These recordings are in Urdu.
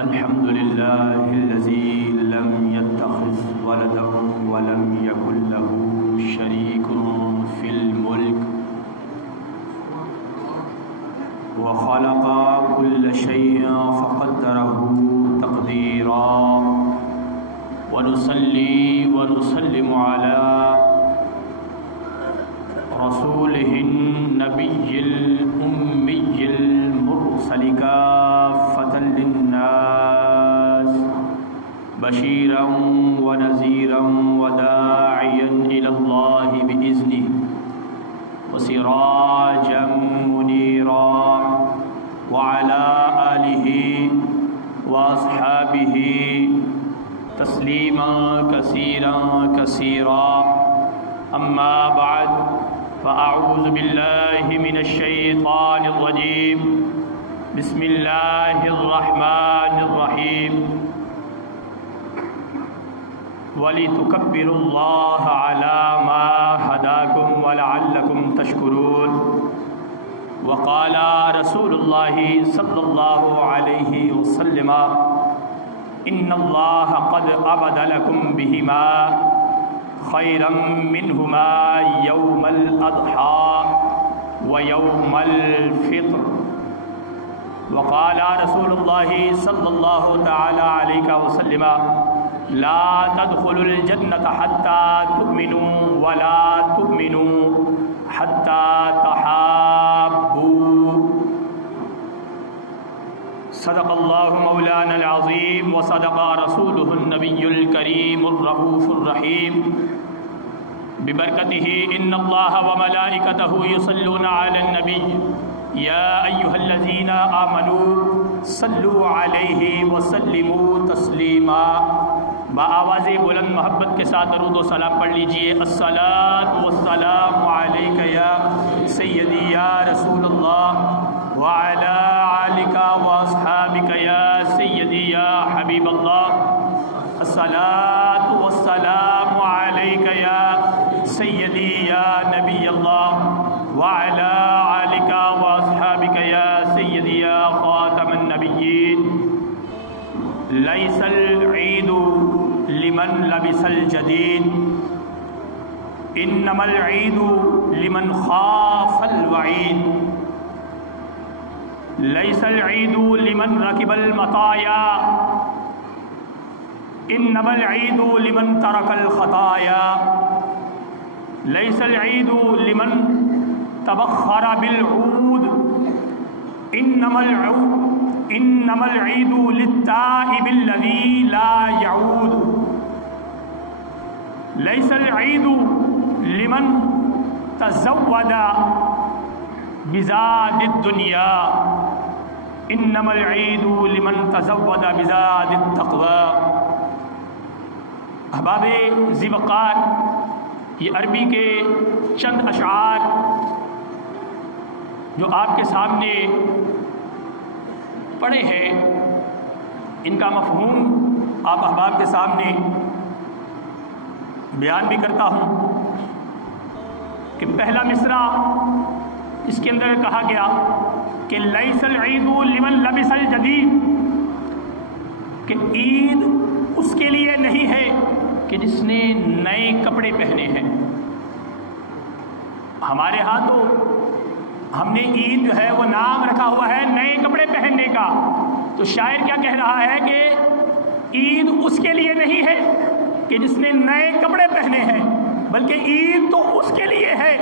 الحمد لله الذي لم يتخذ ولدا ولم يكن له شريك في الملك وخلق كل شيء فقدره تقديرا ونصلي ونسلم على رسوله النبي الأمي المرسل كافة للناس بشيرا ونذيرا وداعيا إلى الله بإذنه وسراجا منيرا وعلى آله وأصحابه تسليما كثيرا كثيرا أما بعد فأعوذ بالله من الشيطان الرجيم بسم الله الرحمن الرحيم وَلِتُكَبِّرُوا اللَّهَ عَلَى مَا هَدَاكُمْ وَلَعَلَّكُمْ تَشْكُرُونَ وقال رسول الله صلى الله عليه وسلم إن الله قد أبد لكم بهما خيرا منهما يوم الأضحى ويوم الفطر وقال رسول الله صلى الله تعالى عليه وسلم لا تدخلوا الجنة حتى تؤمنوا ولا تؤمنوا حتى تحابوا صدق الله مولانا العظيم وصدق رسوله النبي الكريم الرؤوف الرحيم ببركته إن الله وملائكته يصلون على النبي يا أيها الذين آمنوا صلوا عليه وسلموا تسلیما بآواز بلند محبت کے ساتھ درود و سلام پڑھ لیجئے الصلاۃ والسلام علیک یا سیدی یا رسول اللہ وعلی آلک واصحابک یا سیدی یا حبیب اللہ الصلاۃ والسلام علیک یا سیدی یا نبی اللہ وعلی آلک واصحابک یا سیدی یا خاتم النبیین لیس العید لمن لبس الجدید انما العید لمن خاف الوعید لیس العید لمن رکب المطایا انما العید لمن ترک الخطایا لیس العید لمن تبخر بالعود انما العید للتائب الذی لا يعود لیس العید لمن تزود بزاد الدنیا انما العید لمن تزود بزاد التقوی احباب ذی وقار یہ عربی کے چند اشعار جو آپ کے سامنے پڑھے ہیں ان کا مفہوم آپ احباب کے سامنے بیان بھی کرتا ہوں کہ پہلا مصرع اس کے اندر کہا گیا کہ لیس العید لمن لبس الجدید کہ عید اس کے لیے نہیں ہے کہ جس نے نئے کپڑے پہنے ہیں. ہمارے ہاں تو ہم نے عید جو ہے وہ نام رکھا ہوا ہے نئے کپڑے پہننے کا. تو شاعر کیا کہہ رہا ہے کہ عید اس کے لیے نہیں ہے کہ جس نے نئے کپڑے پہنے ہیں بلکہ عید تو اس کے لیے ہے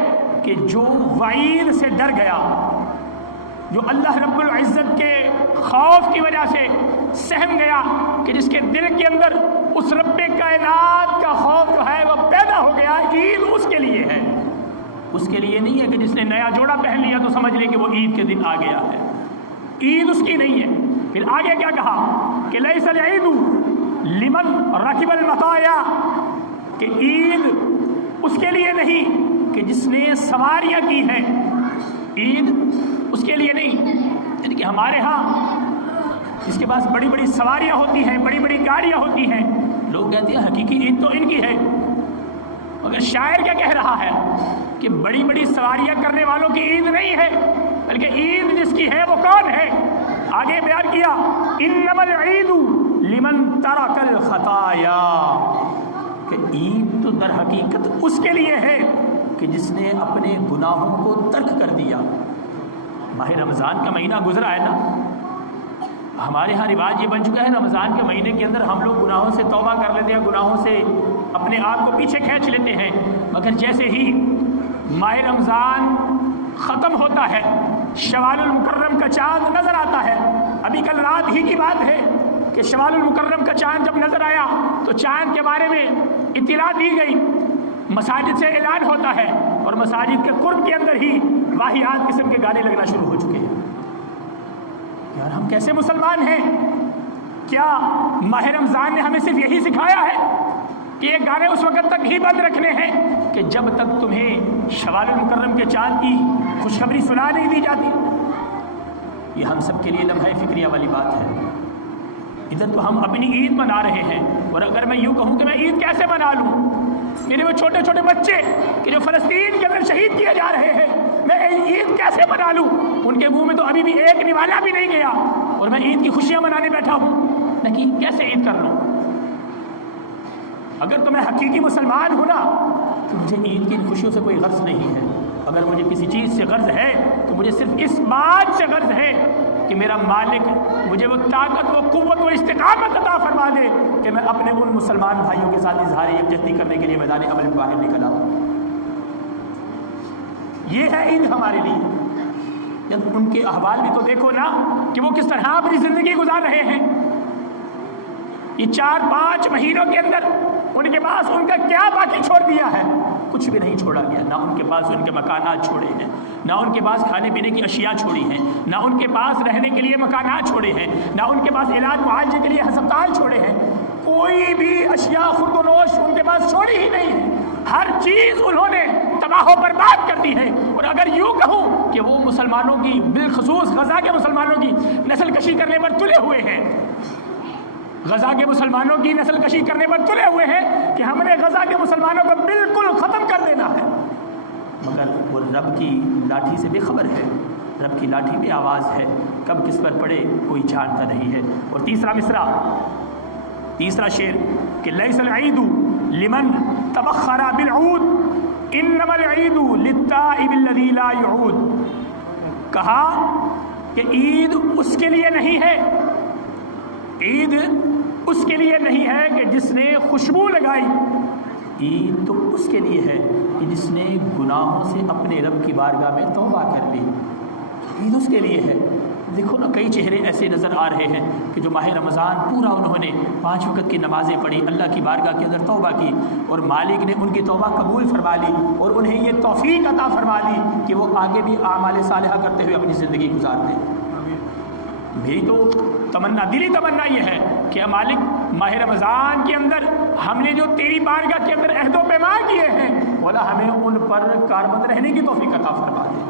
کہ جو وعید سے ڈر گیا, جو اللہ رب العزت کے خوف کی وجہ سے سہم گیا, کہ جس کے دل کے اندر اس رب کائنات کا خوف جو ہے وہ پیدا ہو گیا. عید اس کے لیے ہے, اس کے لیے نہیں ہے کہ جس نے نیا جوڑا پہن لیا تو سمجھ لے کہ وہ عید کے دن آ گیا ہے. عید اس کی نہیں ہے. پھر آگے کیا کہا کہ لیس العید لمن رکب المطایا کہ عید اس کے لیے نہیں کہ جس نے سواریاں کی ہیں. عید اس کے لیے نہیں. یعنی کہ ہمارے ہاں جس کے پاس بڑی بڑی سواریاں ہوتی ہیں, بڑی بڑی گاڑیاں ہوتی ہیں, لوگ کہتے ہیں حقیقی عید تو ان کی ہے. مگر شاعر کیا کہہ رہا ہے کہ بڑی بڑی سواریاں کرنے والوں کی عید نہیں ہے بلکہ عید جس کی ہے وہ کون ہے؟ آگے بیان کیا انما العید لمن ترک الخطایا، کہ عید تو در حقیقت اس کے لیے ہے کہ جس نے اپنے گناہوں کو ترک کر دیا۔ ماہ رمضان کا مہینہ گزرا ہے نا، ہمارے ہاں رواج یہ بن چکا ہے رمضان کے مہینے کے اندر ہم لوگ گناہوں سے توبہ کر لیتے ہیں، گناہوں سے اپنے آپ کو پیچھے کھینچ لیتے ہیں، مگر جیسے ہی ماہ رمضان ختم ہوتا ہے، شوال المکرم کا چاند نظر آتا ہے، ابھی کل رات ہی کی بات ہے کہ شوال المکرم کا چاند جب نظر آیا تو چاند کے بارے میں اطلاع دی گئی، مساجد سے اعلان ہوتا ہے اور مساجد کے قرب کے اندر ہی واہیات قسم کے گانے لگنا شروع ہو چکے ہیں۔ یار ہم کیسے مسلمان ہیں؟ کیا ماہ رمضان نے ہمیں صرف یہی سکھایا ہے کہ یہ گانے اس وقت تک ہی بند رکھنے ہیں کہ جب تک تمہیں شوال المکرم کے چاند کی خوشخبری سنا نہیں دی جاتی؟ یہ ہم سب کے لیے لمحہ فکریہ والی بات ہے۔ ادھر تو ہم اپنی عید منا رہے ہیں، اور اگر میں یوں کہوں کہ میں عید کیسے منا لوں، میرے وہ چھوٹے چھوٹے بچے کہ جو فلسطین کے اندر شہید کیے جا رہے ہیں، میں عید کیسے منا لوں؟ ان کے منہ میں تو ابھی بھی ایک نوالا بھی نہیں گیا اور میں عید کی خوشیاں منانے بیٹھا ہوں، میں کیسے عید کر لوں؟ اگر تو میں حقیقی مسلمان ہوں نا تو مجھے عید کی خوشیوں سے کوئی غرض نہیں ہے۔ اگر مجھے کسی چیز سے غرض ہے تو مجھے صرف اس بات سے غرض ہے کہ میرا مالک مجھے وہ طاقت، وہ قوت، وہ استقامت عطا فرما دے کہ میں اپنے ان مسلمان بھائیوں کے ساتھ اظہار یکجہتی کرنے کے لیے میدان عمل میں باہر نکل آؤں۔ یہ ہے عید ہمارے لیے۔ ان کے احوال بھی تو دیکھو نا کہ وہ کس طرح اپنی زندگی گزار رہے ہیں۔ یہ 4-5 مہینوں کے اندر ان کے پاس ان کا کیا باقی چھوڑ دیا ہے؟ کچھ بھی نہیں چھوڑا گیا۔ نہ ان کے پاس ان کے مکانات چھوڑے ہیں، نہ ان کے پاس کھانے پینے کی اشیاء چھوڑی ہیں، نہ ان کے پاس رہنے کے لیے مکانات چھوڑے ہیں، نہ ان کے پاس علاج معالجے کے لیے ہسپتال چھوڑے ہیں۔ کوئی بھی اشیاء خرد و نوش ان کے پاس چھوڑی ہی نہیں ہے۔ ہر چیز انہوں نے تباہ و برباد کر دی ہے۔ اور اگر یوں کہوں کہ وہ مسلمانوں کی، بالخصوص غزہ کے مسلمانوں کی نسل کشی کرنے پر تلے ہوئے ہیں، غزہ کے مسلمانوں کی نسل کشی کرنے پر تلے ہوئے ہیں کہ ہم نے غزہ کے مسلمانوں کو بالکل ختم کر دینا ہے، مگر وہ رب کی لاٹھی سے بے خبر ہے، رب کی لاٹھی میں آواز ہے، کب کس پر پڑے کوئی جانتا نہیں ہے۔ اور تیسرا مصرع، تیسرا شعر کہ لیس العید لمن تبخر بالعود انما العید للتائب الذی لا یعود، کہا کہ عید اس کے لیے نہیں ہے، عید اس کے لیے نہیں ہے کہ جس نے خوشبو لگائی، عید تو اس کے لیے ہے کہ جس نے گناہوں سے اپنے رب کی بارگاہ میں توبہ کر لی، عید اس کے لیے ہے۔ دیکھو نا کئی چہرے ایسے نظر آ رہے ہیں کہ جو ماہ رمضان پورا انہوں نے 5 وقت کی نمازیں پڑھی، اللہ کی بارگاہ کے اندر توبہ کی، اور مالک نے ان کی توبہ قبول فرما لی اور انہیں یہ توفیق عطا فرما لی کہ وہ آگے بھی اعمال صالحہ کرتے ہوئے اپنی زندگی گزار دیں۔ میری تو تمنا، دلی تمنا یہ ہے کہ مالک ماہ رمضان کے اندر ہم نے جو تیری بارگاہ کے اندر عہد و پیمان کیے ہیں، مولا ہمیں ان پر کاربند رہنے کی توفیق عطا فرما دے،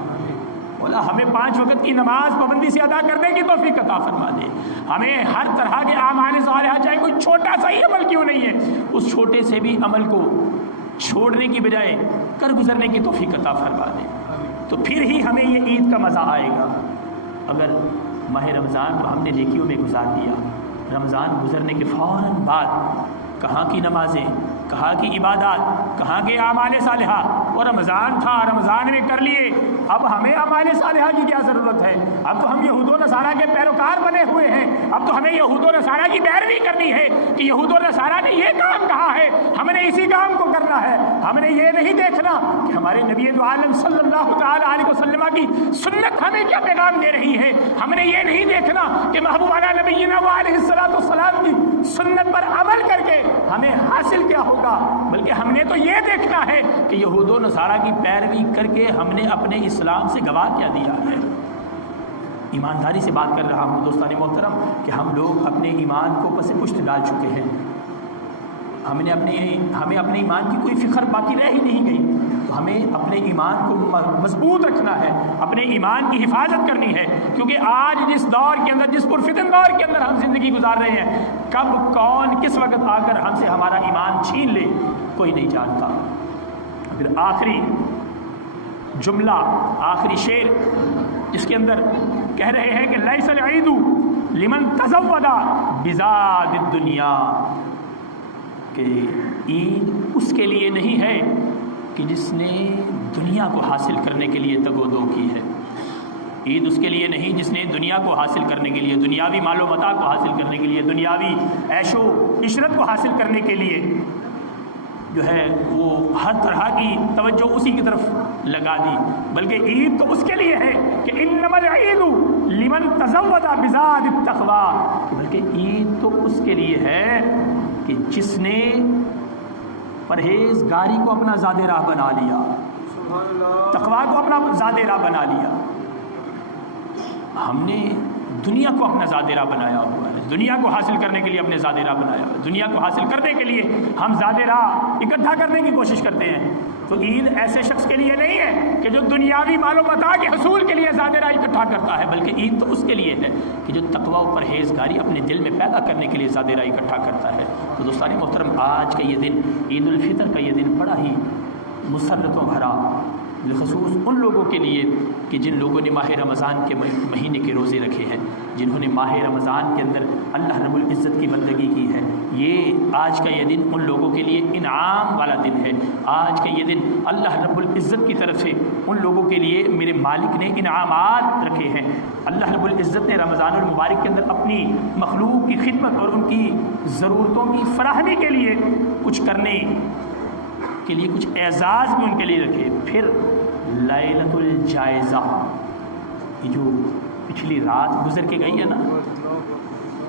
مولا ہمیں 5 وقت کی نماز پابندی سے ادا کرنے کی توفیق عطا فرما دے، ہمیں ہر طرح کے اعمال صالحہ چاہے کوئی چھوٹا سا ہی عمل کیوں نہیں ہے، اس چھوٹے سے بھی عمل کو چھوڑنے کی بجائے کر گزرنے کی توفیق عطا فرما دے، تو پھر ہی ہمیں یہ عید کا مزہ آئے گا۔ اگر ماہ رمضان کو ہم نے نیکیوں میں گزار دیا، رمضان گزرنے کے فوراً بعد کہاں کی نمازیں، کہاں کی عبادات، کہاں کے اعمال صالحہ، اور رمضان تھا، رمضان میں کر لیے، اب ہمیں اعمال صالحہ کی کیا ضرورت ہے؟ اب تو ہم یہود و نصارہ کے پیروکار بنے ہوئے ہیں، اب تو ہمیں یہود و نصارہ کی پیروی کرنی ہے کہ یہود و نصارہ نے یہ کام کہا ہے، ہم نے اسی کام کو کرنا ہے۔ ہم نے یہ نہیں دیکھنا کہ ہمارے نبی دو عالم صلی اللہ تعالی علیہ وسلم کی سنت ہمیں کیا پیغام دے رہی ہے، ہم نے یہ نہیں دیکھنا کہ محبوبانہ نبینا علیہ السلام کی سنت پر عمل کر کے ہمیں حاصل کیا ہوگا، بلکہ ہم نے تو یہ دیکھنا ہے کہ یہود و نصارہ کی پیروی کر کے ہم نے اپنے اسلام سے گواہ کیا دیا ہے۔ ایمانداری سے بات کر رہا ہوں دوستان محترم کہ ہم لوگ اپنے ایمان کو پس پشت ڈال چکے ہیں، ہمیں اپنے ایمان کی کوئی فکر باقی رہ ہی نہیں گئی، تو ہمیں اپنے ایمان کو مضبوط رکھنا ہے، اپنے ایمان کی حفاظت کرنی ہے، کیونکہ آج جس دور کے اندر، جس پرفتن دور کے اندر ہم زندگی گزار رہے ہیں، کب کون کس وقت آ کر ہم سے ہمارا ایمان چھین لے کوئی نہیں جانتا۔ پھر آخری جملہ، آخری شعر جس کے اندر کہہ رہے ہیں کہ لیس العید لمن تزود بزاد الدنیا، کہ عید اس کے لیے نہیں ہے کہ جس نے دنیا کو حاصل کرنے کے لیے تگ و دو کی ہے۔ عید اس کے لیے نہیں جس نے دنیا کو حاصل کرنے کے لیے، دنیاوی مال و متاع کو حاصل کرنے کے لیے، دنیاوی عیش و عشرت کو حاصل کرنے کے لیے جو ہے وہ ہر طرح کی توجہ اسی کی طرف لگا دی، بلکہ عید تو اس کے لیے ہے کہ انما العید لمن تزود بزاد التقوی، بلکہ عید تو اس کے لیے ہے کہ جس نے پرہیزگاری کو اپنا زاد راہ بنا لیا، تقوی کو اپنا زاد راہ بنا لیا۔ ہم نے دنیا کو اپنا زاد راہ بنایا ہوا ہے، دنیا کو حاصل کرنے کے لیے اپنے زاد راہ بنایا ہوا ہے، دنیا کو حاصل کرنے کے لیے ہم زاد راہ اکٹھا کرنے کی کوشش کرتے ہیں۔ تو عید ایسے شخص کے لیے نہیں ہے کہ جو دنیاوی مال و متاع کے حصول کے لیے زاد راہ اکٹھا کرتا ہے، بلکہ عید تو اس کے لیے ہے کہ جو تقوی و پرہیزگاری اپنے دل میں پیدا کرنے کے لیے زاد راہ اکٹھا کرتا ہے۔ تو دوستان محترم، آج کا یہ دن، عید الفطر کا یہ دن بڑا ہی مسرتوں بھرا، بالخصوص ان لوگوں کے لیے کہ جن لوگوں نے ماہ رمضان کے مہینے کے روزے رکھے ہیں، جنہوں نے ماہ رمضان کے اندر اللہ رب العزت کی بندگی کی ہے۔ یہ آج کا یہ دن ان لوگوں کے لیے انعام والا دن ہے۔ آج کا یہ دن اللہ رب العزت کی طرف سے ان لوگوں کے لیے میرے مالک نے انعامات رکھے ہیں۔ اللہ رب العزت نے رمضان المبارک کے اندر اپنی مخلوق کی خدمت اور ان کی ضرورتوں کی فراہمی کے لیے کچھ کرنے کے لیے کچھ اعزاز بھی ان کے لیے رکھے۔ پھر لیلۃ الجائزہ، یہ جو پچھلی رات گزر کے گئی ہے نا،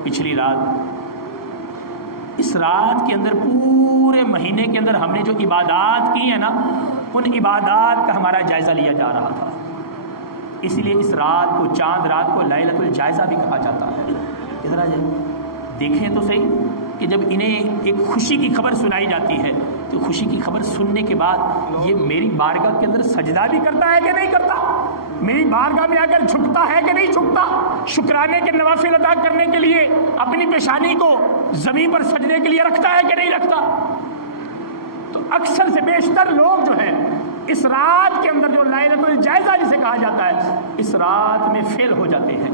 پچھلی رات، اس رات کے اندر پورے مہینے کے اندر ہم نے جو عبادات کی ہیں نا، ان عبادات کا ہمارا جائزہ لیا جا رہا تھا۔ اس لیے اس رات کو، چاند رات کو لیلۃ الجائزہ بھی کہا جاتا ہے۔ ادھر دیکھیں تو صحیح کہ جب انہیں ایک خوشی کی خبر سنائی جاتی ہے تو خوشی کی خبر سننے کے بعد یہ میری بارگاہ کے اندر سجدہ بھی کرتا ہے کہ نہیں کرتا؟ میری بارگاہ میں آ کر جھکتا ہے کہ نہیں جھکتا؟ شکرانے کے نوافل ادا کرنے کے لیے اپنی پیشانی کو زمین پر سجدے کے لیے رکھتا ہے کہ نہیں رکھتا؟ تو اکثر سے بیشتر لوگ جو ہیں اس رات کے اندر، جو لیلۃ الجائزہ جسے کہا جاتا ہے، اس رات میں فیل ہو جاتے ہیں،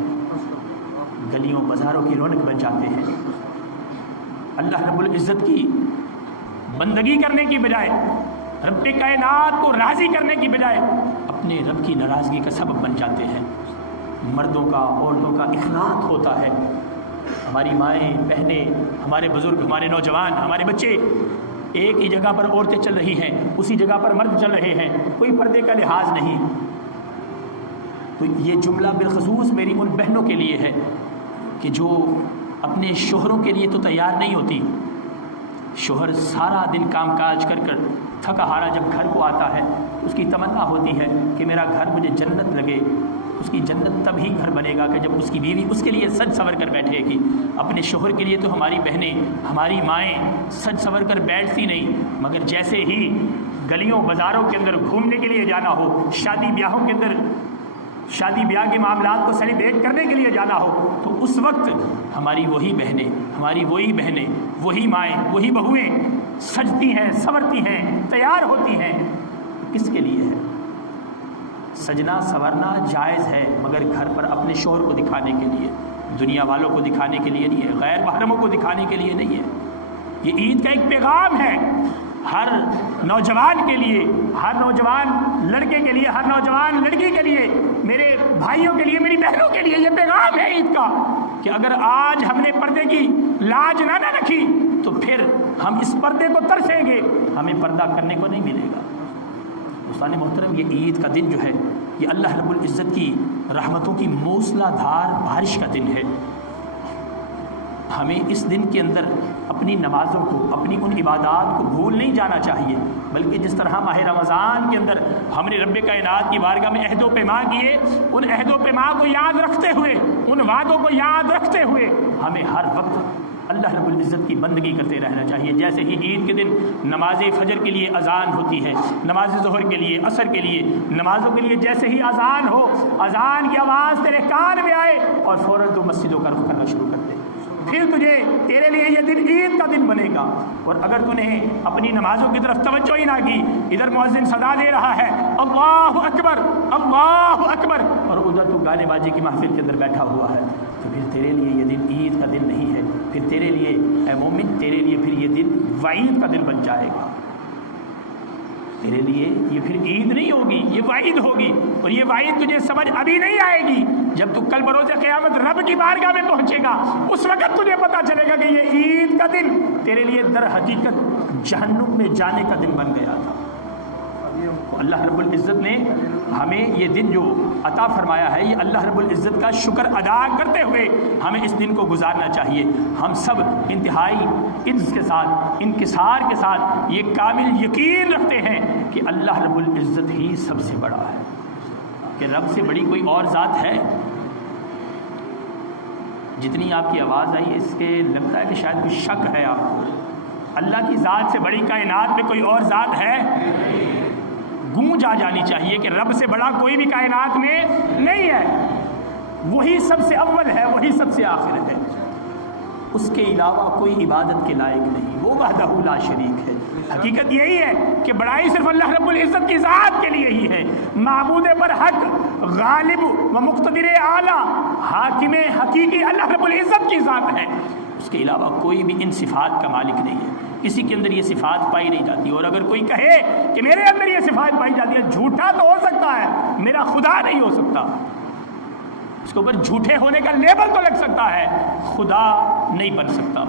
گلیوں بازاروں کی رونق بن جاتے ہیں۔ اللہ رب العزت کی بندگی کرنے کی بجائے، رب کائنات کو راضی کرنے کی بجائے اپنے رب کی ناراضگی کا سبب بن جاتے ہیں۔ مردوں کا، عورتوں کا اخلاق ہوتا ہے۔ ہماری مائیں، بہنیں، ہمارے بزرگ، ہمارے نوجوان، ہمارے بچے ایک ہی جگہ پر عورتیں چل رہی ہیں، اسی جگہ پر مرد چل رہے ہیں، کوئی پردے کا لحاظ نہیں۔ تو یہ جملہ بالخصوص میری ان بہنوں کے لیے ہے کہ جو اپنے شوہروں کے لیے تو تیار نہیں ہوتی۔ شوہر سارا دن کام کاج کر کر تھکا ہارا جب گھر کو آتا ہے، اس کی تمنا ہوتی ہے کہ میرا گھر مجھے جنت لگے۔ اس کی جنت تب ہی گھر بنے گا کہ جب اس کی بیوی اس کے لیے سج سور کر بیٹھے گی۔ اپنے شوہر کے لیے تو ہماری بہنیں، ہماری مائیں سج سور کر بیٹھتی نہیں، مگر جیسے ہی گلیوں بازاروں کے اندر گھومنے کے لیے جانا ہو، شادی بیاہوں کے اندر، شادی بیاہ کے معاملات کو سیلیبریٹ کرنے کے لیے جانا ہو، تو اس وقت ہماری وہی بہنیں، وہی مائیں، وہی بہویں سجتی ہیں، سنورتی ہیں، تیار ہوتی ہیں۔ کس کے لیے ہے؟ سجنا سورنا جائز ہے، مگر گھر پر اپنے شوہر کو دکھانے کے لیے، دنیا والوں کو دکھانے کے لیے نہیں ہے، غیر محرموں کو دکھانے کے لیے نہیں ہے۔ یہ عید کا ایک پیغام ہے ہر نوجوان کے لیے، ہر نوجوان لڑکے کے لیے، ہر نوجوان لڑکی کے لیے، میرے بھائیوں کے لیے، میری بہنوں کے لیے۔ یہ پیغام ہے عید کا کہ اگر آج ہم نے پردے کی لاج نہ رکھی تو پھر ہم اس پردے کو ترسیں گے، ہمیں پردہ کرنے کو نہیں ملے گا۔ دوستان محترم، یہ عید کا دن جو ہے، یہ اللہ رب العزت کی رحمتوں کی موسلا دھار بارش کا دن ہے۔ ہمیں اس دن کے اندر اپنی نمازوں کو، اپنی ان عبادات کو بھول نہیں جانا چاہیے، بلکہ جس طرح ماہ رمضان کے اندر ہم نے رب کائنات کی بارگاہ میں عہد و پیما کیے، ان عہد و پیما کو یاد رکھتے ہوئے، ان وعدوں کو یاد رکھتے ہوئے ہمیں ہر وقت اللہ رب العزت کی بندگی کرتے رہنا چاہیے۔ جیسے ہی عید کے دن نماز فجر کے لیے اذان ہوتی ہے، نماز ظہر کے لیے، عصر کے لیے، نمازوں کے لیے جیسے ہی اذان ہو، اذان کی آواز تیرے کان میں آئے اور فوراً تو مسجدوں کا رخ کرنا شروع کر دے، پھر تیرے لیے یہ دن عید کا دن بنے گا۔ اور اگر تو نے اپنی نمازوں کی طرف توجہ ہی نہ کی، ادھر مؤذن صدا دے رہا ہے، اللہ اکبر، اللہ اکبر، اور ادھر تو گانے بازی کی محفل کے اندر بیٹھا ہوا ہے، تو پھر تیرے لیے یہ دن عید کا دن نہیں ہے، پھر تیرے لیے اے مومن تیرے لیے پھر یہ دن وعید کا دن بن جائے گا، تیرے لیے یہ پھر عید نہیں ہوگی، یہ وعید ہوگی، اور یہ وعید تجھے سمجھ ابھی نہیں آئے گی، جب تو کل بروز قیامت رب کی بارگاہ میں پہنچے گا اس وقت تجھے پتا چلے گا کہ یہ عید کا دن تیرے لیے در حقیقت جہنم میں جانے کا دن بن گیا تھا۔ اللہ رب العزت نے ہمیں یہ دن جو عطا فرمایا ہے، یہ اللہ رب العزت کا شکر ادا کرتے ہوئے ہمیں اس دن کو گزارنا چاہیے۔ ہم سب انتہائی عز کے ساتھ، انکسار کے ساتھ یہ کامل یقین رکھتے ہیں کہ اللہ رب العزت ہی سب سے بڑا ہے، کہ رب سے بڑی کوئی اور ذات ہے؟ جتنی آپ کی آواز آئی اس کے لگتا ہے کہ شاید کوئی شک ہے آپ کو۔ اللہ کی ذات سے بڑی کائنات میں کوئی اور ذات ہے؟ گونج آ جانی چاہیے کہ رب سے بڑا کوئی بھی کائنات میں نہیں ہے، وہی سب سے اول ہے، وہی سب سے آخر ہے، اس کے علاوہ کوئی عبادت کے لائق نہیں، وہ وحدہ لا شریک ہے۔ حقیقت یہی ہے کہ بڑائی صرف اللہ رب العزت کی ذات کے لیے ہی ہے، معبود پر حق غالب و مقتدر اعلیٰ حاکم حقیقی اللہ رب العزت کی ذات ہے، اس کے علاوہ کوئی بھی ان صفات کا مالک نہیں ہے، کسی کے اندر یہ صفات پائی نہیں جاتی۔ اور اگر کوئی کہے کہ میرے اندر یہ صفات پائی جاتی ہے، جھوٹا تو ہو سکتا ہے، میرا خدا نہیں ہو سکتا، اس کے اوپر جھوٹے ہونے کا لیبل تو لگ سکتا ہے، خدا نہیں بن سکتا۔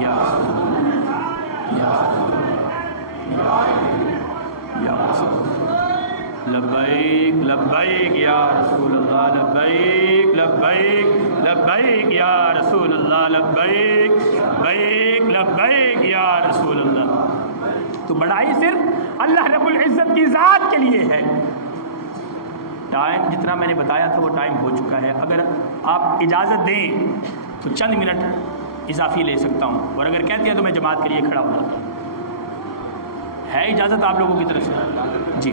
یا لبیک لبیک یا رسول اللہ، لبیک لبیک لبیک یا رسول اللہ، لبیک لبیک لبیک یا رسول اللہ۔ تو بڑائی صرف اللہ رب العزت کی ذات کے لیے ہے۔ ٹائم جتنا میں نے بتایا تھا وہ ٹائم ہو چکا ہے، اگر آپ اجازت دیں تو چند منٹ اضافی لے سکتا ہوں، اور اگر کہتے ہیں تو میں جماعت کے لیے کھڑا ہو جاتا ہوں۔ ہے اجازت آپ لوگوں کی طرف سے؟ جی۔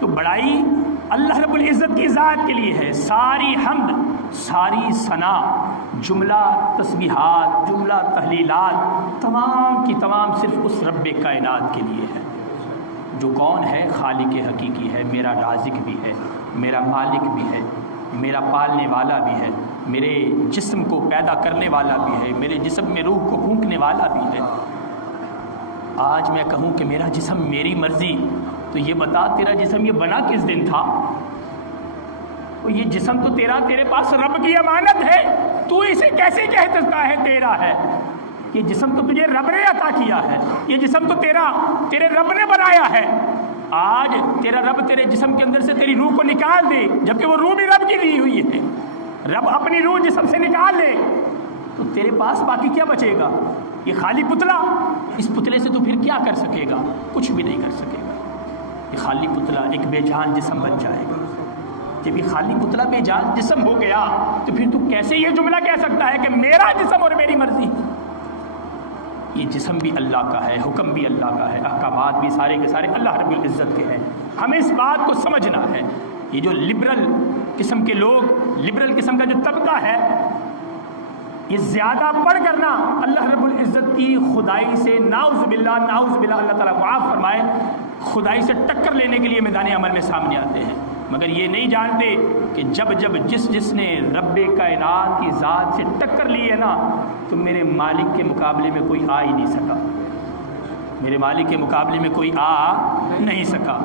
تو بڑائی اللہ رب العزت کی ذات کے لیے ہے، ساری حمد، ساری ثنا، جملہ تسبیحات، جملہ تحلیلات، تمام کی تمام صرف اس رب کائنات کے لیے ہے جو کون ہے؟ خالق حقیقی ہے، میرا رازق بھی ہے، میرا مالک بھی ہے، میرا پالنے والا بھی ہے، میرے جسم کو پیدا کرنے والا بھی ہے، میرے جسم میں روح کو پھونکنے والا بھی ہے۔ آج میں کہوں کہ میرا جسم میری مرضی، تو یہ بتا تیرا جسم یہ بنا کس دن تھا؟ تو یہ جسم تو تیرے پاس رب کی امانت ہے، تو اسے کیسے کہہ سکتا ہے تیرا ہے؟ یہ جسم تو تجھے رب نے عطا کیا ہے، یہ جسم تو تیرے رب نے بنایا ہے۔ آج تیرا رب تیرے جسم کے اندر سے تیری روح کو نکال دے، جبکہ وہ روح بھی رب کی دی ہوئی ہے، رب اپنی روح جسم سے نکال لے تو تیرے پاس باقی کیا بچے گا؟ یہ خالی پتلا، اس پتلے سے تو پھر کیا کر سکے گا؟ کچھ بھی نہیں کر سکے گا۔ یہ خالی پتلا ایک بے جان جسم بن جائے گا۔ جب یہ خالی پتلا بے جان جسم ہو گیا تو پھر تو کیسے یہ جملہ کہہ سکتا ہے کہ میرا جسم اور میری مرضی؟ یہ جسم بھی اللہ کا ہے، حکم بھی اللہ کا ہے، احکامات بھی سارے کے سارے اللہ رب العزت کے ہیں۔ ہمیں اس بات کو سمجھنا ہے۔ یہ جو لبرل قسم کے لوگ، لبرل قسم کا جو طبقہ ہے، یہ زیادہ پڑھ کرنا اللہ رب العزت کی خدائی سے نعوذ باللہ اللہ تعالیٰ معاف فرمائے، خدائی سے ٹکر لینے کے لیے میدان عمل میں سامنے آتے ہیں، مگر یہ نہیں جانتے کہ جب جس نے رب کائنات کی ذات سے ٹکر لی ہے نا، تو میرے مالک کے مقابلے میں کوئی آ ہی نہیں سکا، میرے مالک کے مقابلے میں کوئی آ نہیں سکا۔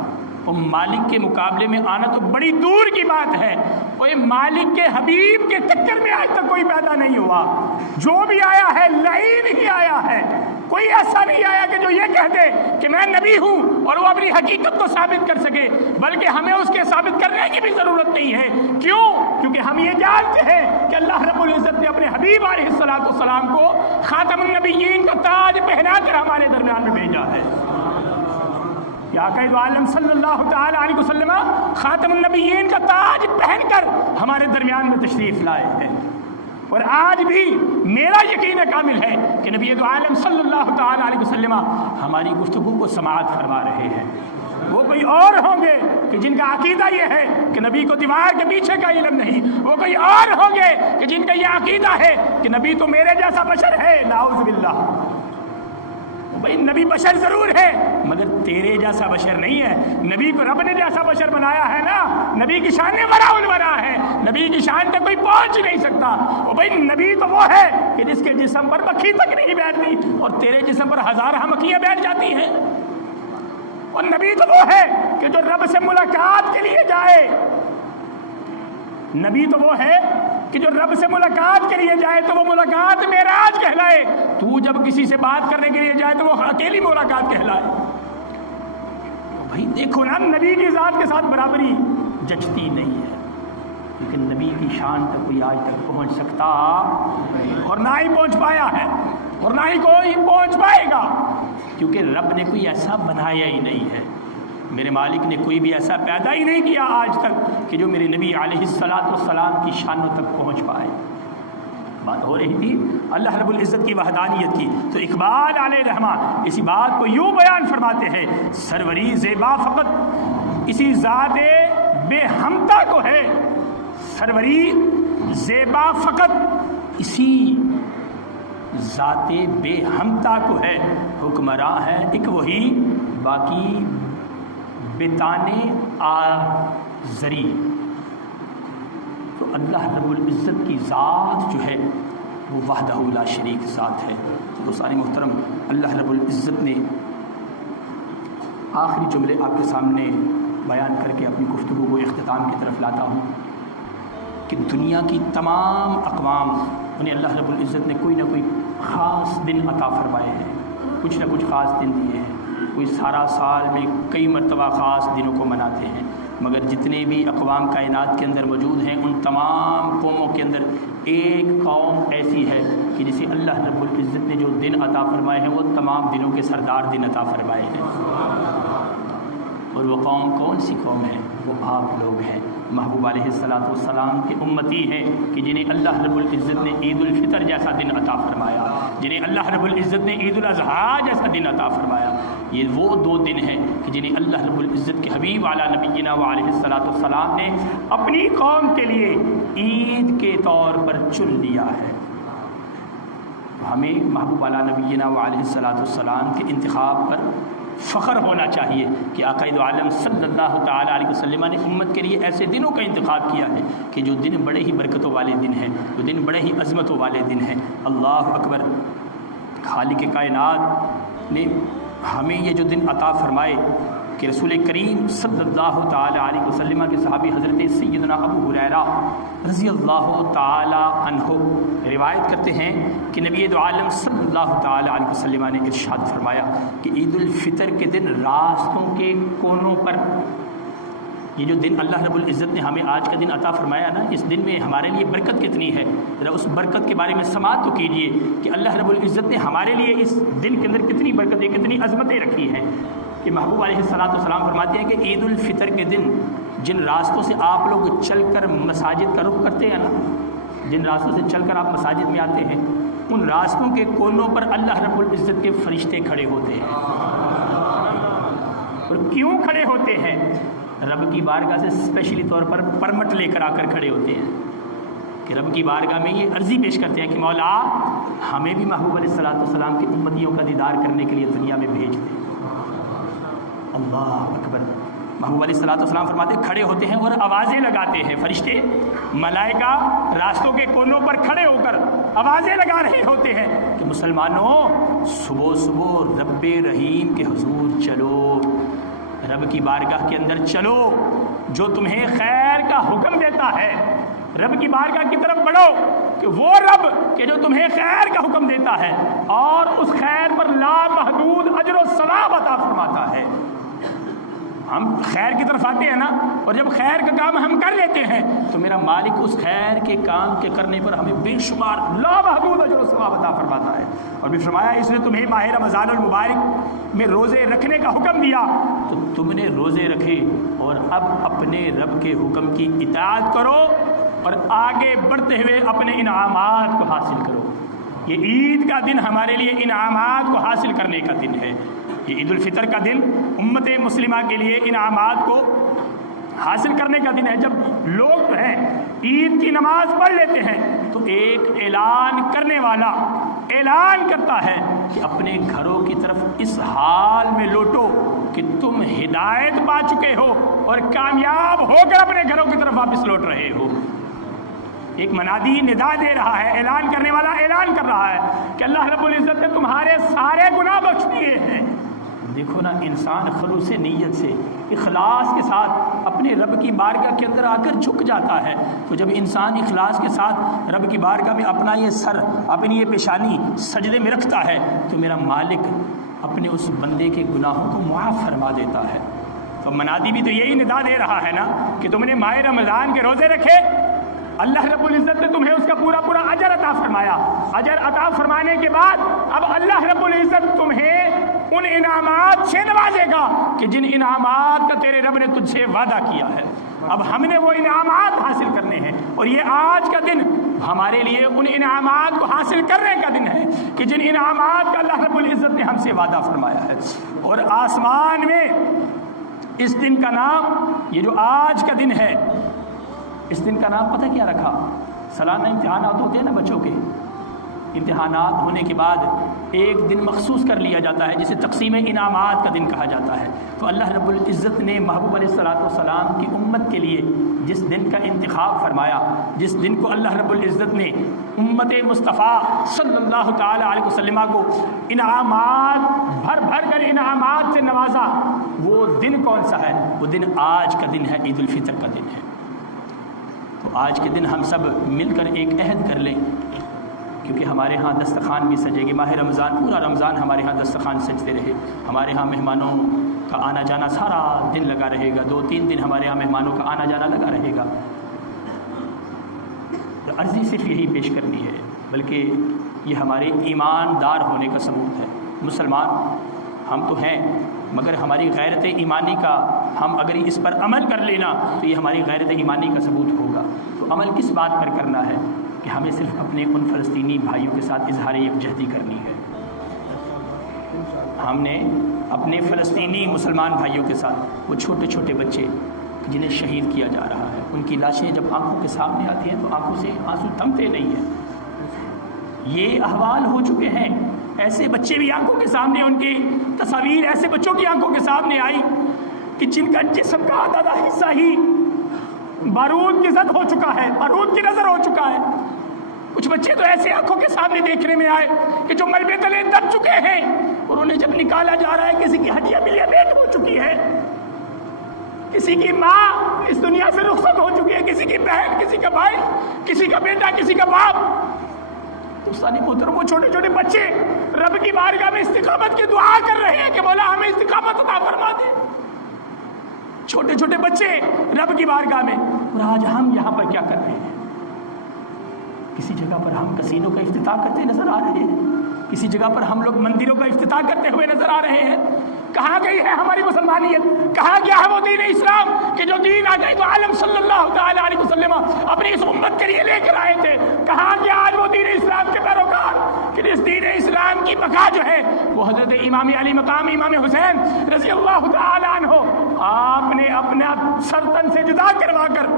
اور مالک کے مقابلے میں آنا تو بڑی دور کی بات ہے، کوئی مالک کے حبیب کے چکر میں آج تک کوئی پیدا نہیں ہوا۔ جو بھی آیا ہے لعین ہی آیا ہے، کوئی ایسا نہیں آیا کہ جو یہ کہہ دے کہ میں نبی ہوں اور وہ اپنی حقیقت کو ثابت کر سکے، بلکہ ہمیں اس کے ثابت کرنے کی بھی ضرورت نہیں ہے۔ کیوں؟ کیونکہ ہم یہ جانتے ہیں کہ اللہ رب العزت نے اپنے حبیب علیہ السلام کو خاتم النبیین کا تاج پہنا کر ہمارے درمیان میں بھیجا ہے۔ یا قائد عالم صلی اللہ تعالی علیہ وسلم خاتم النبیین کا تاج پہن کر ہمارے درمیان میں تشریف لائے ہیں، اور آج بھی میرا یقین کامل ہے کہ نبی عالم صلی اللہ تعالی علیہ وسلم ہماری گفتگو کو سماعت فرما رہے ہیں۔ وہ کوئی اور ہوں گے کہ جن کا عقیدہ یہ ہے کہ نبی کو دیوار کے پیچھے کا علم نہیں، وہ کوئی اور ہوں گے کہ جن کا یہ عقیدہ ہے کہ نبی تو میرے جیسا بشر ہے، نعوذ باللہ۔ بھائی نبی بشر ضرور ہے مگر تیرے جیسا بشر نہیں ہے. نبی کو رب نے جیسا بشر بنایا ہے نا, نبی کی شان وراء الورا ہے, نبی کی شان تک کوئی پہنچ نہیں سکتا. اور بھائی نبی تو وہ ہے کہ جس کے جسم پر مکھی تک نہیں بیٹھتی اور تیرے جسم پر ہزارہ مکھیاں بیٹھ جاتی ہیں. اور نبی تو وہ ہے کہ جو رب سے ملاقات کے لیے جائے, نبی تو وہ ہے کہ جو رب سے ملاقات کے لیے جائے تو وہ ملاقات معراج کہلائے. تو جب کسی سے بات کرنے کے لیے جائے تو وہ اکیلی ملاقات کہلائے. بھائی دیکھو نا, نبی کی ذات کے ساتھ برابری جچتی نہیں ہے, لیکن نبی کی شان تک کوئی آج تک پہنچ سکتا اور نہ ہی پہنچ پایا ہے اور نہ ہی کوئی پہنچ پائے گا, کیونکہ رب نے کوئی ایسا بنایا ہی نہیں ہے. میرے مالک نے کوئی بھی ایسا پیدا ہی نہیں کیا آج تک کہ جو میرے نبی علیہ السلام کی شانوں تک پہنچ پائے. بات ہو رہی تھی اللہ رب العزت کی وحدانیت کی, تو اقبال علیہ رحمہ اسی بات کو یوں بیان فرماتے ہیں, سروری زیبا فقط اسی ذات بے ہمتا کو ہے, سروری زیبا فقط اسی ذات بے ہمتا کو ہے, حکمراں ہے ایک وہی باقی بتانے آزری. تو اللہ رب العزت کی ذات جو ہے وہ وحدہ لا شریک ذات ہے. تو دوستان محترم, اللہ رب العزت نے آخری جملے آپ کے سامنے بیان کر کے اپنی گفتگو کو اختتام کی طرف لاتا ہوں کہ دنیا کی تمام اقوام انہیں اللہ رب العزت نے کوئی نہ کوئی خاص دن عطا فرمائے ہیں, کچھ نہ کچھ خاص دن دیے ہیں. کوئی سارا سال میں کئی مرتبہ خاص دنوں کو مناتے ہیں, مگر جتنے بھی اقوام کائنات کے اندر موجود ہیں ان تمام قوموں کے اندر ایک قوم ایسی ہے کہ جسے اللہ رب العزت نے جو دن عطا فرمائے ہیں وہ تمام دنوں کے سردار دن عطا فرمائے ہیں. اور وہ قوم کون سی قوم ہے؟ وہ آپ لوگ ہیں, محبوب علیہ السلام کے امتی ہیں کہ جنہیں اللہ رب العزت نے عید الفطر جیسا دن عطا فرمایا, جنہیں اللہ رب العزت نے عید الاضحیٰ جیسا دن عطا فرمایا. یہ وہ دو دن ہیں کہ جنہیں اللہ رب العزت کے حبیب علی نبینا و علیہ السلام نے اپنی قوم کے لیے عید کے طور پر چن لیا ہے. ہمیں محبوب علی نبینا و علیہ السلام کے انتخاب پر فخر ہونا چاہیے کہ آقا دو عالم صلی اللہ تعالیٰ علیہ وسلم نے امت کے لیے ایسے دنوں کا انتخاب کیا ہے کہ جو دن بڑے ہی برکتوں والے دن ہیں, جو دن بڑے ہی عظمتوں والے دن ہیں. اللہ اکبر, خالق کائنات نے ہمیں یہ جو دن عطا فرمائے کہ رسول کریم صلی اللہ تعالیٰ علیہ وسلم کے صحابی حضرت سیدنا ابو ہریرہ رضی اللہ تعالیٰ عنہ روایت کرتے ہیں کہ نبی دو عالم صلی اللہ تعالیٰ علیہ وسلم نے ارشاد فرمایا کہ عید الفطر کے دن راستوں کے کونوں پر, یہ جو دن اللہ رب العزت نے ہمیں آج کا دن عطا فرمایا نا, اس دن میں ہمارے لیے برکت کتنی ہے. ذرا اس برکت کے بارے میں سماعت تو کیجیے کہ اللہ رب العزت نے ہمارے لیے اس دن کے اندر کتنی برکتیں, کتنی عظمتیں رکھی ہیں. کہ محبوب علیہ السلام فرماتے ہیں کہ عید الفطر کے دن جن راستوں سے آپ لوگ چل کر مساجد کا رخ کرتے ہیں نا, جن راستوں سے چل کر آپ مساجد میں آتے ہیں, ان راستوں کے کونوں پر اللہ رب العزت کے فرشتے کھڑے ہوتے ہیں. اور کیوں کھڑے ہوتے ہیں؟ رب کی بارگاہ سے اسپیشلی طور پر پرمٹ لے کر آ کر کھڑے ہوتے ہیں کہ رب کی بارگاہ میں یہ عرضی پیش کرتے ہیں کہ مولا ہمیں بھی محبوب علیہ السلام کی امتیوں کا دیدار کرنے کے لیے دنیا میں بھیج دیں. اللہ اکبر. محبوب علیہ السلام فرماتے کھڑے ہوتے ہیں اور آوازیں لگاتے ہیں, فرشتے ملائکہ راستوں کے کونوں پر کھڑے ہو کر آوازیں لگا رہے ہوتے ہیں کہ مسلمانوں صبح صبح رب رحیم کے حضور چلو, رب کی بارگاہ کے اندر چلو, جو تمہیں خیر کا حکم دیتا ہے. رب کی بارگاہ کی طرف بڑھو کہ وہ رب کہ جو تمہیں خیر کا حکم دیتا ہے اور اس خیر پر لامحدود اجر و ثواب عطا فرماتا ہے. ہم خیر کی طرف آتے ہیں نا, اور جب خیر کا کام ہم کر لیتے ہیں تو میرا مالک اس خیر کے کام کے کرنے پر ہمیں بے شمار لامحدود اجر و ثواب عطا فرماتا ہے. اور بھی فرمایا اس نے تمہیں ماہ رمضان المبارک میں روزے رکھنے کا حکم دیا تو تم نے روزے رکھے, اور اب اپنے رب کے حکم کی اطاعت کرو اور آگے بڑھتے ہوئے اپنے انعامات کو حاصل کرو. یہ عید کا دن ہمارے لیے انعامات کو حاصل کرنے کا دن ہے. یہ عید الفطر کا دن امت مسلمہ کے لیے انعامات کو حاصل کرنے کا دن ہے. جب لوگ جو ہیں عید کی نماز پڑھ لیتے ہیں تو ایک اعلان کرنے والا اعلان کرتا ہے کہ اپنے گھروں کی طرف اس حال میں لوٹو کہ تم ہدایت پا چکے ہو اور کامیاب ہو کر اپنے گھروں کی طرف واپس لوٹ رہے ہو۔ ایک منادی ندا دے رہا ہے، اعلان کرنے والا اعلان کر رہا ہے کہ اللہ رب العزت نے تمہارے سارے گناہ بخش دیے ہیں۔ دیکھو نا، انسان خلوص نیت سے اخلاص کے ساتھ اپنے رب کی بارگاہ کے اندر آ کر جھک جاتا ہے، تو جب انسان اخلاص کے ساتھ رب کی بارگاہ میں اپنا یہ سر، اپنی یہ پیشانی سجدے میں رکھتا ہے تو میرا مالک اپنے اس بندے کے گناہوں کو معاف فرما دیتا ہے۔ تو منادی بھی تو یہی ندا دے رہا ہے نا کہ تم نے ماہ رمضان کے روزے رکھے، اللہ رب العزت نے تمہیں اس کا پورا اجر عطا فرمایا۔ اجر عطا فرمانے کے بعد اب اللہ رب العزت تمہیں ان انعامات سے نوازے گا کہ جن انعامات کا تیرے رب نے تجھ سے وعدہ کیا ہے۔ اب ہم نے وہ انعامات حاصل کرنے ہیں، اور یہ آج کا دن ہمارے لیے ان انعامات کو حاصل کرنے کا دن ہے کہ جن انعامات کا اللہ رب العزت نے ہم سے وعدہ فرمایا ہے۔ اور آسمان میں اس دن کا نام، یہ جو آج کا دن ہے، اس دن کا نام پتہ کیا رکھا؟ سالانہ امتحانات ہوتے ہیں نا بچوں کے، امتحانات ہونے کے بعد ایک دن مخصوص کر لیا جاتا ہے جسے تقسیم انعامات کا دن کہا جاتا ہے۔ تو اللہ رب العزت نے محبوب علیہ السلام کی امت کے لیے جس دن کا انتخاب فرمایا، جس دن کو اللہ رب العزت نے امت مصطفیٰ صلی اللہ تعالی علیہ وسلم کو انعامات بھر بھر کر انعامات سے نوازا، وہ دن کون سا ہے؟ وہ دن آج کا دن ہے، عید الفطر کا دن ہے۔ تو آج کے دن ہم سب مل کر ایک عہد کر لیں، کیونکہ ہمارے ہاں دسترخوان بھی سجے گی، ماہ رمضان پورا رمضان ہمارے ہاں دسترخوان سجتے رہے، ہمارے ہاں مہمانوں کا آنا جانا سارا دن لگا رہے گا، 2-3 دن ہمارے ہاں مہمانوں کا آنا جانا لگا رہے گا۔ تو عرضی صرف یہی پیش کرنی ہے، بلکہ یہ ہمارے ایماندار ہونے کا ثبوت ہے۔ مسلمان ہم تو ہیں، مگر ہماری غیرت ایمانی کا، ہم اگر اس پر عمل کر لینا تو یہ ہماری غیرت ایمانی کا ثبوت ہوگا۔ تو عمل کس بات پر کرنا ہے؟ کہ ہمیں صرف اپنے ان فلسطینی بھائیوں کے ساتھ اظہار یکجہتی کرنی ہے۔ ہم نے اپنے فلسطینی مسلمان بھائیوں کے ساتھ، وہ چھوٹے چھوٹے بچے جنہیں شہید کیا جا رہا ہے، ان کی لاشیں جب آنکھوں کے سامنے آتی ہیں تو آنکھوں سے آنسو تھمتے نہیں ہیں۔ یہ احوال ہو چکے ہیں، ایسے بچے بھی آنکھوں کے سامنے، ان کی تصاویر ایسے بچوں کی آنکھوں کے سامنے آئی کہ جن کا جسم کا آدھا حصہ ہی بارود کی زد ہو چکا ہے، بارود کی نظر ہو چکا ہے۔ کچھ بچے تو ایسے آنکھوں کے سامنے دیکھنے میں آئے کہ جو ملبے تلے دب چکے ہیں، اور انہیں جب نکالا جا رہا ہے کسی کی ہڈیاں ملیامیٹ ہو چکی ہے، کسی کی ماں اس دنیا سے رخصت ہو چکی ہے، کسی کی بہن، کسی کا بھائی، کسی کا بیٹا، کسی کا باپ۔ دوستانی محترم، وہ چھوٹے چھوٹے بچے رب کی بارگاہ میں استقامت کی دعا کر رہے ہیں کہ مولا ہمیں استقامت عطا فرما دے۔ چھوٹے چھوٹے بچے رب کی بارگاہ میں، اور آج ہم یہاں پر کیا کر رہے ہیں؟ کسی جگہ پر ہم کسینوں کا افتتاح کرتے نظر آ رہے ہیں، کسی جگہ پر ہم لوگ مندروں کا افتتاح کرتے ہوئے نظر آ رہے ہیں۔ کہاں گئی ہے ہماری مسلمانیت؟ کہاں گیا ہے وہ دین اسلام کہ جو دین آ گئی تو عالم صلی اللہ تعالی علیہ وسلم اپنی اس امت کے لیے لے کر آئے تھے؟ کہاں گیا آج وہ دین اسلام کے پیروکار کہ جس دین اسلام کی بقا جو ہے وہ حضرت امام علی مقام امام حسین رضی اللہ تعالی عنہ آپ نے اپنا سرتن سے جدا کروا کر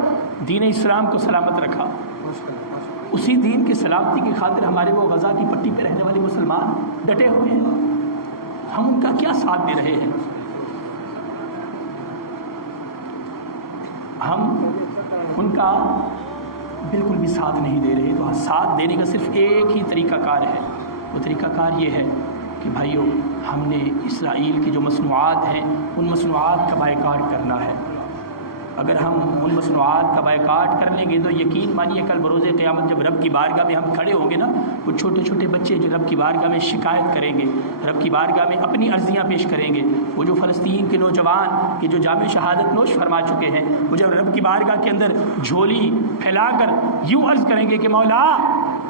دین اسلام کو سلامت رکھا۔ اسی دین کی سلامتی کی خاطر ہمارے وہ غزہ کی پٹی پہ رہنے والے مسلمان ڈٹے ہوئے ہیں، ہم ان کا کیا ساتھ دے رہے ہیں؟ ہم ان کا بالکل بھی ساتھ نہیں دے رہے۔ تو ساتھ دینے کا صرف ایک ہی طریقہ کار ہے، وہ طریقہ کار یہ ہے کہ بھائیو، ہم نے اسرائیل کی جو مصنوعات ہیں ان مصنوعات کا بائیکاٹ کرنا ہے۔ اگر ہم ان مصنوعات کا بائیکاٹ کر لیں گے تو یقین مانیے کل بروز قیامت جب رب کی بارگاہ میں ہم کھڑے ہوں گے نا، وہ چھوٹے چھوٹے بچے جو رب کی بارگاہ میں شکایت کریں گے، رب کی بارگاہ میں اپنی عرضیاں پیش کریں گے، وہ جو فلسطین کے نوجوان کہ جو جام شہادت نوش فرما چکے ہیں، وہ جب رب کی بارگاہ کے اندر جھولی پھیلا کر یوں عرض کریں گے کہ مولا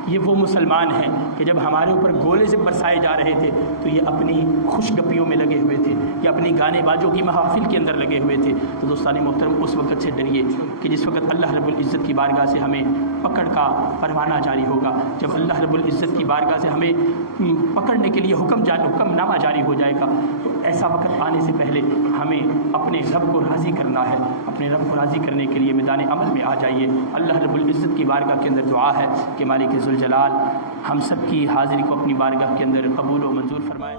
یہ وہ مسلمان ہیں کہ جب ہمارے اوپر گولے سے برسائے جا رہے تھے تو یہ اپنی خوش گپیوں میں لگے ہوئے تھے، یہ اپنی گانے بازوں کی محافل کے اندر لگے ہوئے تھے۔ تو دوستان محترم، اس وقت سے ڈریے کہ جس وقت اللہ رب العزت کی بارگاہ سے ہمیں پکڑ کا پروانہ جاری ہوگا، جب اللہ رب العزت کی بارگاہ سے ہمیں پکڑنے کے لیے حکم نامہ جاری ہو جائے گا، تو ایسا وقت آنے سے پہلے ہمیں اپنے رب کو راضی کرنا ہے. اپنے رب کو راضی کرنے کے لیے میدان عمل میں آ جائیے. اللہ رب العزت کی بارگاہ کے اندر دعا ہے کہ مالک ذوالجلال ہم سب کی حاضری کو اپنی بارگاہ کے اندر قبول و منظور فرمائے.